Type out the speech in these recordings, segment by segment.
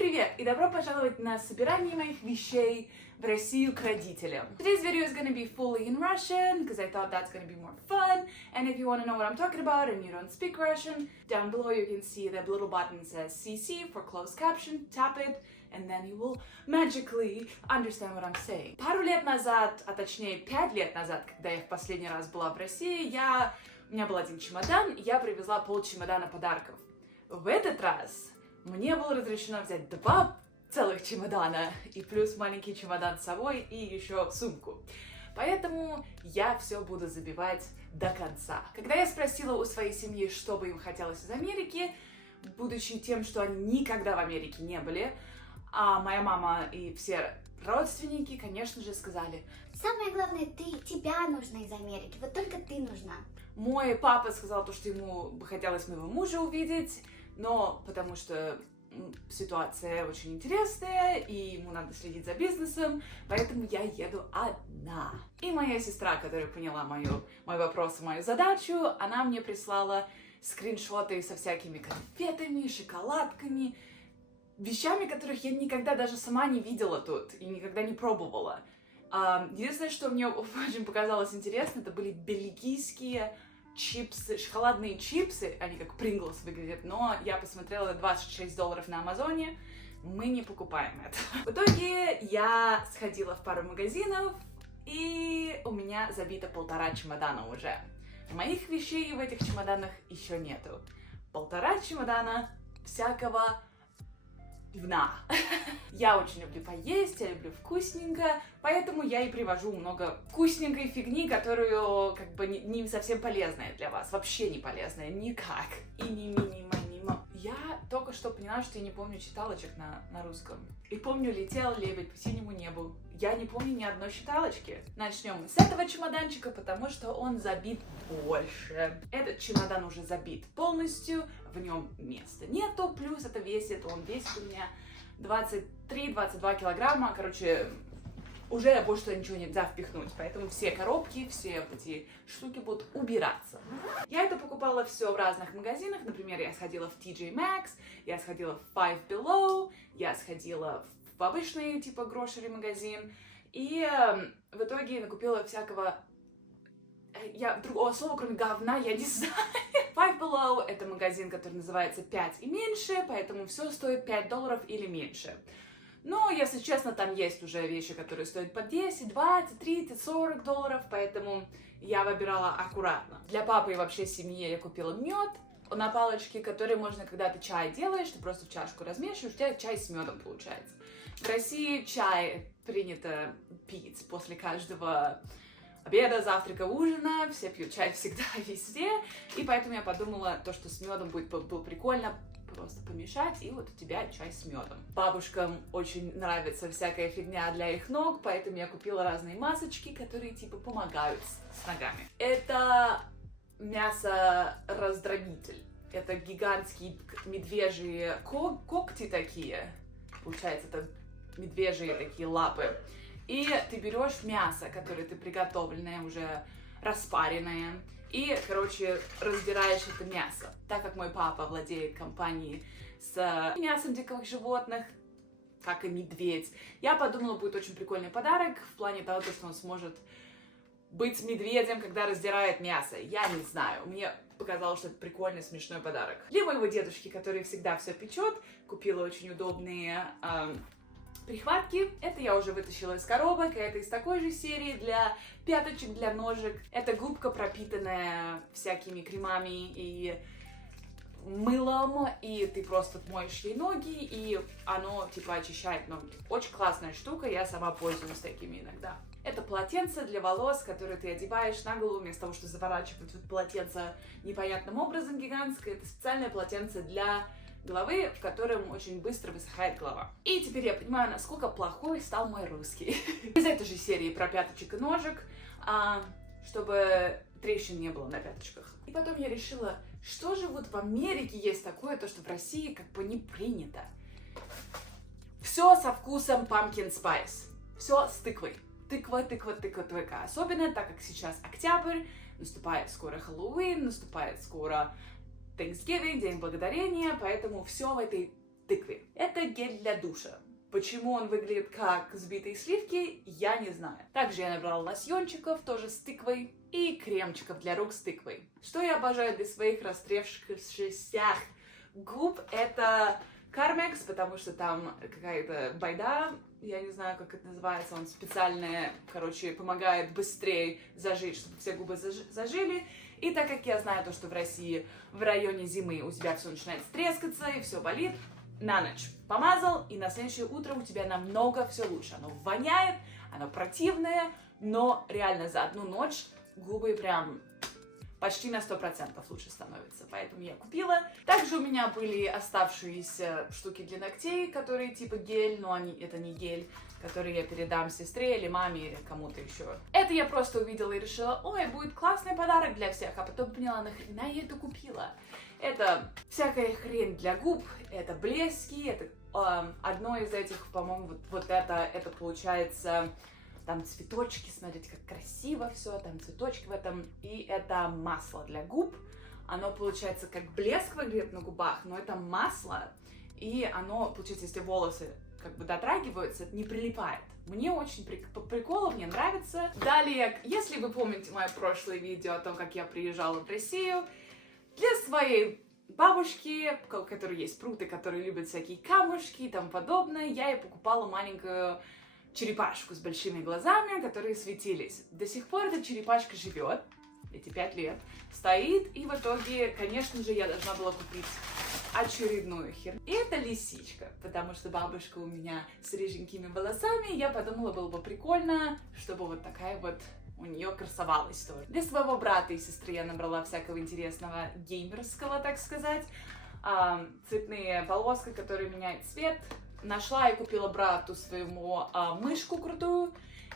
привет и добро пожаловать на собирание моих вещей в Россию к родителям. Today's video is going to be fully in Russian because I thought that's going to be more fun. And if you want to know what I'm talking about and you don't speak Russian, down below you can see the little button says CC for closed caption. Tap it and then you will magically understand what I'm saying. Пару лет назад, а точнее 5 лет назад, когда я в последний раз была в России, у меня был один чемодан, и я привезла полчемодана подарков. В этот раз мне было разрешено взять 2 целых чемодана, и плюс маленький чемодан с собой, и еще сумку. Поэтому я все буду забивать до конца. Когда я спросила у своей семьи, что бы им хотелось из Америки, будучи тем, что они никогда в Америке не были, а моя мама и все родственники, конечно же, сказали: самое главное, тебя нужно из Америки, вот только ты нужна. Мой папа сказал то, что ему бы хотелось моего мужа увидеть, но потому что ситуация очень интересная, и ему надо следить за бизнесом, поэтому я еду одна. И моя сестра, которая поняла мой вопрос и мою задачу, она мне прислала скриншоты со всякими конфетами, шоколадками, вещами, которых я никогда даже сама не видела тут и никогда не пробовала. Единственное, что мне очень показалось интересно, это были бельгийские чипсы, шоколадные чипсы, они как Принглс выглядят, но я посмотрела $26 на Амазоне, мы не покупаем это. В итоге я сходила в пару магазинов, и у меня забито 1,5 чемодана уже. Моих вещей в этих чемоданах еще нету. 1,5 чемодана всякого говна. Я очень люблю поесть, я люблю вкусненько, поэтому я и привожу много вкусненькой фигни, которую как бы не совсем полезная для вас, вообще не полезная, никак. И мимо. Я только что поняла, что я не помню читалочек на русском. И помню, летел лебедь по синему небу. Я не помню ни одной читалочки. Начнем с этого чемоданчика, потому что он забит больше. Этот чемодан уже забит полностью, в нем места нету, плюс он весит у меня 23-22 килограмма, короче, уже больше туда ничего нельзя впихнуть, поэтому все коробки, все эти штуки будут убираться. Я это покупала все в разных магазинах, например, я сходила в TJ Maxx, я сходила в Five Below, я сходила в обычный типа grocery магазин, и в итоге накупила всякого, другого слова кроме говна я не знаю. Five Below — это магазин, который называется 5 и меньше, поэтому все стоит $5 или меньше. Но, если честно, там есть уже вещи, которые стоят по 10, 20, 30, $40, поэтому я выбирала аккуратно. Для папы и вообще семьи я купила мед на палочке, который можно, когда ты чай делаешь, ты просто в чашку размешиваешь, у тебя чай с медом получается. В России чай принято пить после каждого обеда, завтрака, ужина, все пьют чай всегда, везде, и поэтому я подумала, то, что с медом было прикольно, просто помешать, и вот у тебя чай с медом. Бабушкам очень нравится всякая фигня для их ног, поэтому я купила разные масочки, которые типа помогают с ногами. Это мясо-раздробитель. Это гигантские медвежьи когти такие. Получается, это медвежьи такие лапы. И ты берешь мясо, которое ты приготовленное, уже распаренное, и, короче, разбираешь это мясо. Так как мой папа владеет компанией с мясом диких животных, как и медведь, я подумала, будет очень прикольный подарок в плане того, что он сможет быть медведем, когда раздирает мясо. Я не знаю, мне показалось, что это прикольный, смешной подарок. Для моего дедушки, который всегда все печет, купила очень удобные прихватки. Это я уже вытащила из коробок, это из такой же серии для пяточек, для ножек. Это губка, пропитанная всякими кремами и мылом, и ты просто моешь ей ноги, и оно типа очищает ноги. Очень классная штука, я сама пользуюсь такими иногда. Это полотенце для волос, которое ты одеваешь на голову, вместо того, чтобы заворачивать вот полотенце непонятным образом гигантское. Это специальное полотенце для головы, в котором очень быстро высыхает голова. И теперь я понимаю, насколько плохой стал мой русский. Из этой же серии про пяточек и ножек, чтобы трещин не было на пяточках. И потом я решила, что же вот в Америке есть такое, то что в России как бы не принято. Все со вкусом pumpkin spice. Все с тыквой. Тыква. Особенно так как сейчас октябрь, наступает скоро Хэллоуин, наступает скоро Thanksgiving, День Благодарения, поэтому все в этой тыквы. Это гель для душа. Почему он выглядит как взбитые сливки, я не знаю. Также я набрала лосьончиков, тоже с тыквой, и кремчиков для рук с тыквой. Что я обожаю для своих растревшихся губ, это Carmex, потому что там какая-то байда, я не знаю, как это называется, он специально, короче, помогает быстрее зажить, чтобы все губы зажили. И так как я знаю то, что в России в районе зимы у тебя все начинает трескаться и все болит, на ночь помазал, и на следующее утро у тебя намного все лучше. Оно воняет, оно противное, но реально за одну ночь губы прям почти на 100% лучше становятся. Поэтому я купила. Также у меня были оставшиеся штуки для ногтей, которые типа гель, но это не гель, который я передам сестре или маме или кому-то еще. Это я просто увидела и решила, ой, будет классный подарок для всех, а потом поняла, нахрена я это купила. Это всякая хрень для губ, это блески, это одно из этих, по-моему, вот это получается, там цветочки, смотрите, как красиво все, там цветочки в этом, и это масло для губ, оно получается как блеск выглядит на губах, но это масло, и оно, получается, если волосы как бы дотрагиваются, это не прилипает. Мне очень по приколу, мне нравится. Далее, если вы помните мое прошлое видео о том, как я приезжала в Россию, для своей бабушки, у которой есть пруты, которые любят всякие камушки и тому подобное, я ей покупала маленькую черепашку с большими глазами, которые светились. До сих пор эта черепашка живет, эти 5 лет, стоит, и в итоге, конечно же, я должна была купить очередную херню. И это лисичка, потому что бабушка у меня с рыженькими волосами, я подумала, было бы прикольно, чтобы вот такая вот у нее красовалась тоже. Для своего брата и сестры я набрала всякого интересного геймерского, так сказать. Цветные полоски, которые меняют цвет. Нашла и купила брату своему мышку крутую.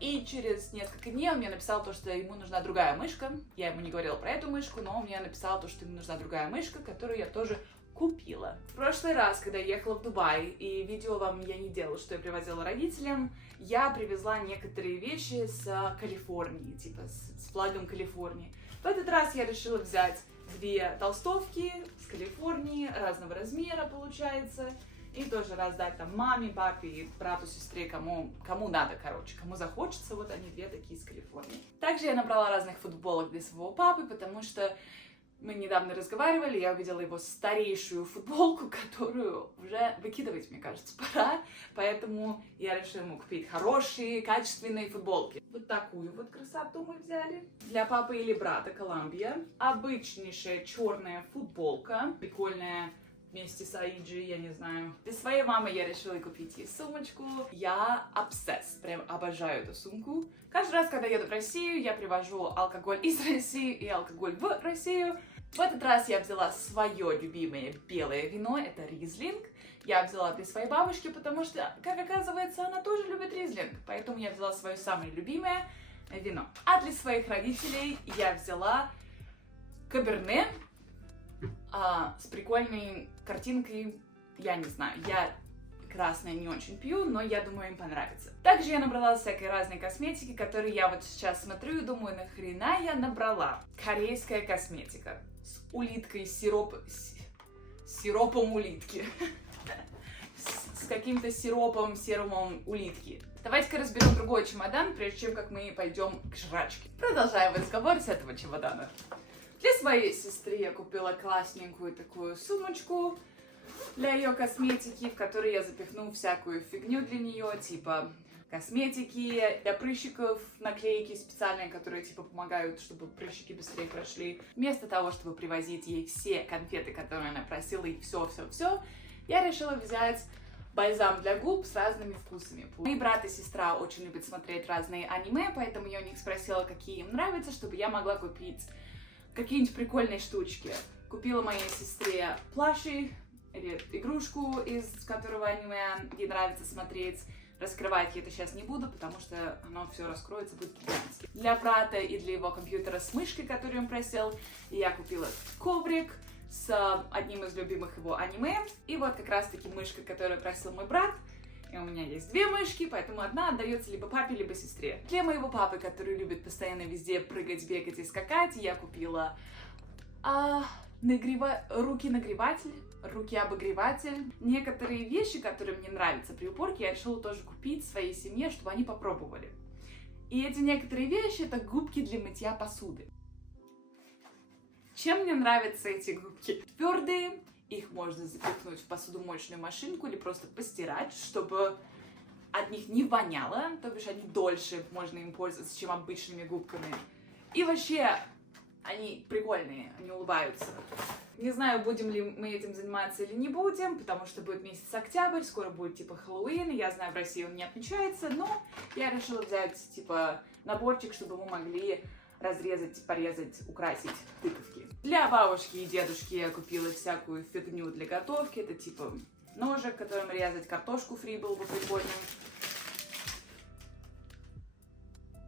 И через несколько дней он мне написал то, что ему нужна другая мышка. Я ему не говорила про эту мышку, но он мне написал то, что ему нужна другая мышка, которую я тоже купила. В прошлый раз, когда я ехала в Дубай, и видео вам я не делала, что я привозила родителям, я привезла некоторые вещи с Калифорнии, типа с флагом Калифорнии. В этот раз я решила взять 2 толстовки с Калифорнии, разного размера получается, и тоже раздать там маме, папе, брату, сестре, кому надо, короче, кому захочется, вот они 2 такие из Калифорнии. Также я набрала разных футболок для своего папы, потому что мы недавно разговаривали, я увидела его старейшую футболку, которую уже выкидывать, мне кажется, пора. Поэтому я решила ему купить хорошие, качественные футболки. Вот такую вот красоту мы взяли. Для папы или брата Колумбия. Обычнейшая черная футболка. Прикольная. Вместе с Аиджи, я не знаю. Для своей мамы я решила купить ей сумочку. Я обсесс, прям обожаю эту сумку. Каждый раз, когда еду в Россию, я привожу алкоголь из России и алкоголь в Россию. В этот раз я взяла свое любимое белое вино, это Ризлинг. Я взяла для своей бабушки, потому что, как оказывается, она тоже любит Ризлинг. Поэтому я взяла свое самое любимое вино. А для своих родителей я взяла Каберне. С прикольной картинкой, я не знаю, я красное не очень пью, но я думаю, им понравится. Также я набрала всякой разной косметики, которые я вот сейчас смотрю и думаю, нахрена я набрала. Корейская косметика с улиткой, сиропом улитки. С каким-то серумом улитки. Давайте-ка разберем другой чемодан, прежде чем как мы пойдем к жрачке. Продолжаем разговор с этого чемодана. Для своей сестры я купила классненькую такую сумочку для ее косметики, в которой я запихну всякую фигню для нее, типа косметики, для прыщиков, наклейки специальные, которые типа помогают, чтобы прыщики быстрее прошли. Вместо того, чтобы привозить ей все конфеты, которые она просила, и все, я решила взять бальзам для губ с разными вкусами. Мои брат и сестра очень любят смотреть разные аниме, поэтому я у них спросила, какие им нравятся, чтобы я могла купить какие-нибудь прикольные штучки. Купила моей сестре плаши, или игрушку, из которого аниме ей нравится смотреть. Раскрывать я это сейчас не буду, потому что оно все раскроется, будет гигантским. Для брата и для его компьютера с мышкой, которую он просил, я купила коврик с одним из любимых его аниме. И вот как раз-таки мышка, которую просил мой брат. И у меня есть 2 мышки, поэтому одна отдается либо папе, либо сестре. Для моего папы, который любит постоянно везде прыгать, бегать и скакать, я купила руки-нагреватель, руки-обогреватель. Некоторые вещи, которые мне нравятся при уборке, я решила тоже купить своей семье, чтобы они попробовали. И эти некоторые вещи — это губки для мытья посуды. Чем мне нравятся эти губки? Твердые, их можно запихнуть в посудомоечную машинку или просто постирать, чтобы от них не воняло, то бишь они дольше можно им пользоваться, чем обычными губками. И вообще, они прикольные, они улыбаются. Не знаю, будем ли мы этим заниматься или не будем, потому что будет месяц октябрь, скоро будет типа Хэллоуин, я знаю, в России он не отмечается, но я решила взять типа наборчик, чтобы мы могли разрезать, порезать, украсить тыковки. Для бабушки и дедушки я купила всякую фигню для готовки, это типа ножик, которым резать картошку фри было бы прикольным.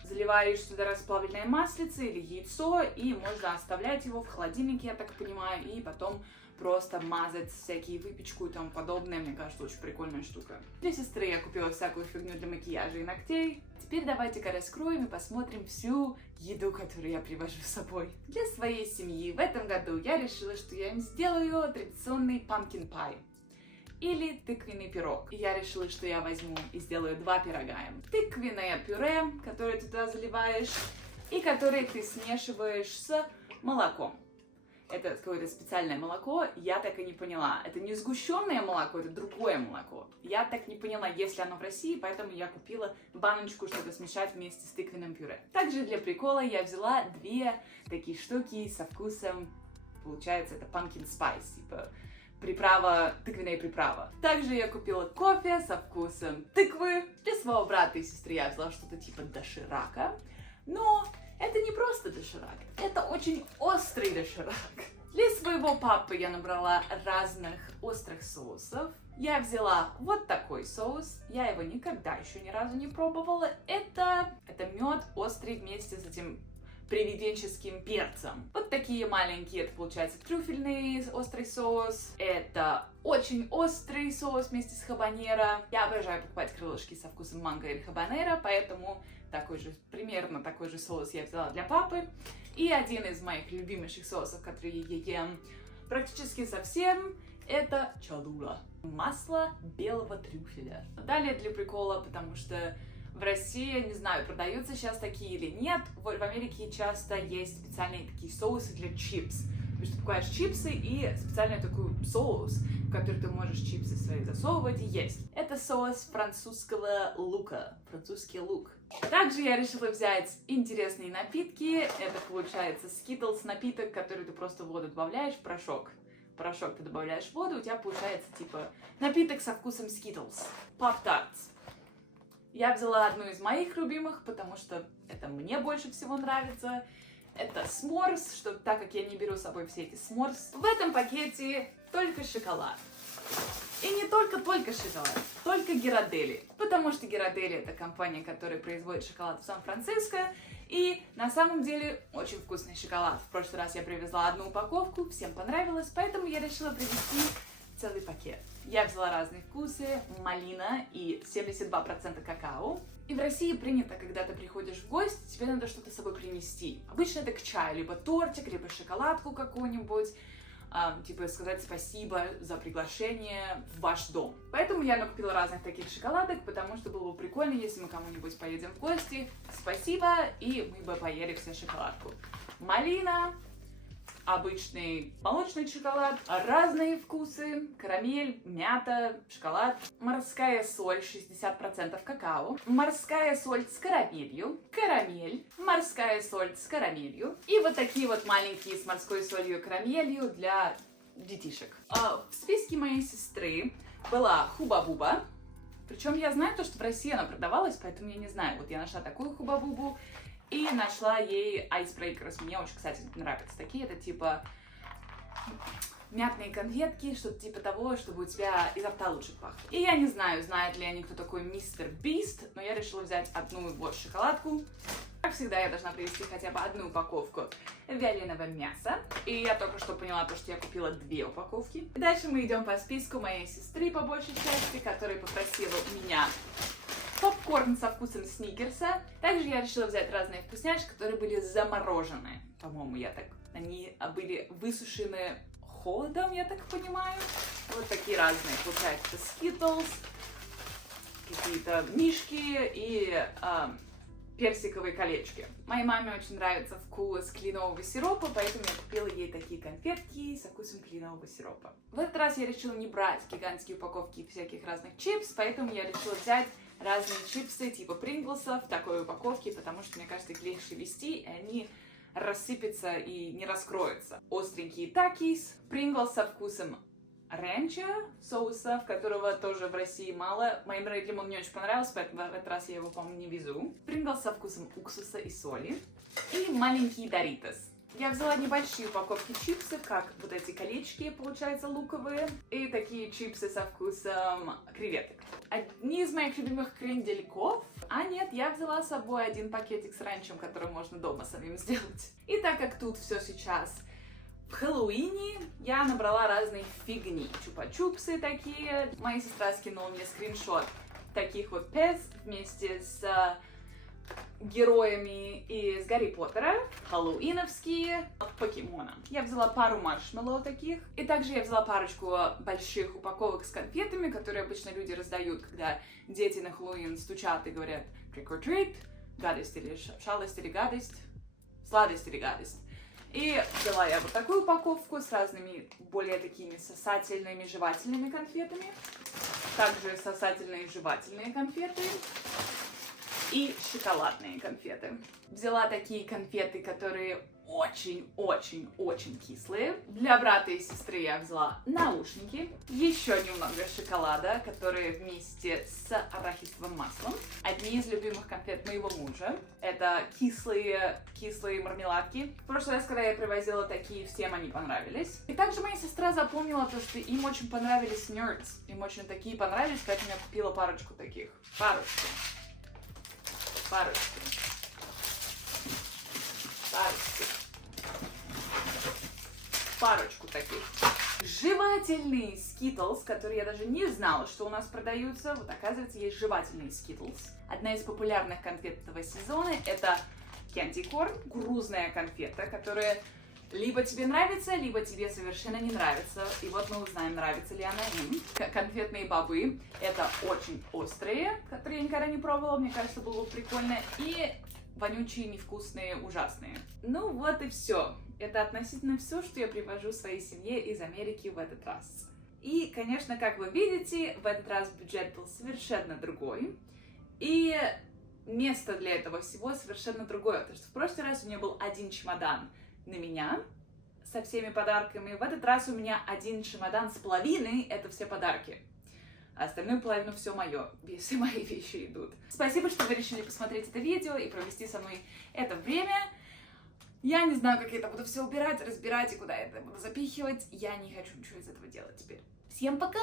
Заливаешь сюда расплавленное маслице или яйцо, и можно оставлять его в холодильнике, я так понимаю, и потом просто мазать всякие выпечку и тому подобное. Мне кажется, очень прикольная штука. Для сестры я купила всякую фигню для макияжа и ногтей. Теперь давайте-ка раскроем и посмотрим всю еду, которую я привожу с собой. Для своей семьи в этом году я решила, что я им сделаю традиционный pumpkin pie. Или тыквенный пирог. И я решила, что я возьму и сделаю 2 пирога. Тыквенное пюре, которое ты туда заливаешь, и которое ты смешиваешь с молоком. Это какое-то специальное молоко, я так и не поняла. Это не сгущенное молоко, это другое молоко. Я так не поняла, есть ли оно в России, поэтому я купила баночку, чтобы смешать вместе с тыквенным пюре. Также для прикола я взяла 2 такие штуки со вкусом, получается, это pumpkin spice, типа приправа, тыквенная приправа. Также я купила кофе со вкусом тыквы. Для своего брата и сестры я взяла что-то типа доширака. Но это не просто доширак, это очень острый доширак. Для своего папы я набрала разных острых соусов. Я взяла вот такой соус. Я его никогда еще ни разу не пробовала. Это мед острый вместе с этим приведенческим перцем. Вот такие маленькие, это получается трюфельный острый соус. Это очень острый соус вместе с хабанеро. Я обожаю покупать крылышки со вкусом манго или хабанеро, поэтому примерно такой же соус я взяла для папы. И один из моих любимейших соусов, который я ем практически совсем, это чалула. Масло белого трюфеля. Далее для прикола, потому что в России, не знаю, продаются сейчас такие или нет. В Америке часто есть специальные такие соусы для чипс. То есть ты покупаешь чипсы и специальный такой соус, в который ты можешь чипсы свои засовывать и есть. Это соус французского лука, французский лук. Также я решила взять интересные напитки. Это получается Skittles напиток, который ты просто в воду добавляешь, порошок. Порошок ты добавляешь в воду, у тебя получается типа напиток со вкусом Skittles. Pop-Tarts. Я взяла одну из моих любимых, потому что это мне больше всего нравится. Это s'mores, так как я не беру с собой все эти s'mores. В этом пакете только шоколад. И не только шоколад, только Ghirardelli. Потому что Ghirardelli — это компания, которая производит шоколад в Сан-Франциско. И на самом деле очень вкусный шоколад. В прошлый раз я привезла одну упаковку, всем понравилось, поэтому я решила привезти целый пакет. Я взяла разные вкусы, малина и 72% какао. И в России принято, когда ты приходишь в гости, тебе надо что-то с собой принести. Обычно это к чаю, либо тортик, либо шоколадку какую-нибудь, типа сказать спасибо за приглашение в ваш дом. Поэтому я накупила разных таких шоколадок, потому что было бы прикольно, если мы кому-нибудь поедем в гости. Спасибо, и мы бы поели все шоколадку. Малина, обычный молочный шоколад, разные вкусы, карамель, мята, шоколад, морская соль 60% какао, морская соль с карамелью, карамель, морская соль с карамелью и вот такие вот маленькие с морской солью и карамелью для детишек. В списке моей сестры была хуба-буба, причем я знаю то, что в России она продавалась, поэтому я не знаю, вот я нашла такую хуба-бубу. И нашла ей Icebreakers. Мне очень, кстати, нравятся такие. Это типа мятные конфетки, что-то типа того, чтобы у тебя изо рта лучше пахло. И я не знаю, знает ли они, кто такой Мистер Бист, но я решила взять одну вот шоколадку. Как всегда, я должна привезти хотя бы одну упаковку вяленого мяса. И я только что поняла то, что я купила 2 упаковки. И дальше мы идем по списку моей сестры, по большей части, которая попросила у меня попкорн со вкусом сникерса. Также я решила взять разные вкусняшки, которые были заморожены. По-моему, они были высушены холодом, я так понимаю. Вот такие разные, получается, Skittles, какие-то мишки и персиковые колечки. Моей маме очень нравится вкус кленового сиропа, поэтому я купила ей такие конфетки со вкусом кленового сиропа. В этот раз я решила не брать гигантские упаковки всяких разных чипс, поэтому я решила взять разные чипсы типа Принглсов в такой упаковке, потому что, мне кажется, их легче вести, и они рассыпятся и не раскроются. Остренькие такис, Принглс со вкусом ренча, соуса, которого тоже в России мало. Моим родителям он не очень понравился, поэтому в этот раз я его, по-моему, не везу. Принглс со вкусом уксуса и соли. И маленькие Doritos. Я взяла небольшие упаковки чипсов, как вот эти колечки, получается, луковые, и такие чипсы со вкусом креветок. Одни из моих любимых крендельков. А нет, я взяла с собой один пакетик с ранчем, который можно дома самим сделать. И так как тут все сейчас в Хэллоуине, я набрала разные фигни. Чупа-чупсы такие. Моя сестра скинула мне скриншот таких вот пес вместе с героями из Гарри Поттера, хэллоуиновские, покемона. Я взяла пару маршмеллоу таких, и также я взяла парочку больших упаковок с конфетами, которые обычно люди раздают, когда дети на Хэллоуин стучат и говорят trick or treat, гадость или шалость или гадость, сладость или гадость. И взяла я вот такую упаковку с разными более такими сосательными, жевательными конфетами, также сосательные жевательные конфеты и шоколадные конфеты. Взяла такие конфеты, которые очень-очень-очень кислые. Для брата и сестры я взяла наушники. Еще немного шоколада, которые вместе с арахисовым маслом. Одни из любимых конфет моего мужа. Это кислые мармеладки. В прошлый раз, когда я привозила такие, всем они понравились. И также моя сестра запомнила то, что им очень понравились Nerds. Им очень такие понравились, поэтому я купила парочку таких. Парочку. Парочку таких. Жевательные Skittles, которые я даже не знала, что у нас продаются. Вот, оказывается, есть жевательные Skittles. Одна из популярных конфет этого сезона — это Candy Corn, грузная конфета, которая либо тебе нравится, либо тебе совершенно не нравится. И вот мы узнаем, нравится ли она им. Конфетные бобы — это очень острые, которые я никогда не пробовала, мне кажется, было бы прикольно. И вонючие, невкусные, ужасные. Ну вот и все. Это относительно все, что я привожу своей семье из Америки в этот раз. И, конечно, как вы видите, в этот раз бюджет был совершенно другой. И место для этого всего совершенно другое. Потому что в прошлый раз у меня был один чемодан на меня со всеми подарками. В этот раз у меня один чемодан с половиной, это все подарки. А остальную половину все мое, все мои вещи идут. Спасибо, что вы решили посмотреть это видео и провести со мной это время. Я не знаю, как я это буду все убирать, разбирать и куда я это буду запихивать. Я не хочу ничего из этого делать теперь. Всем пока!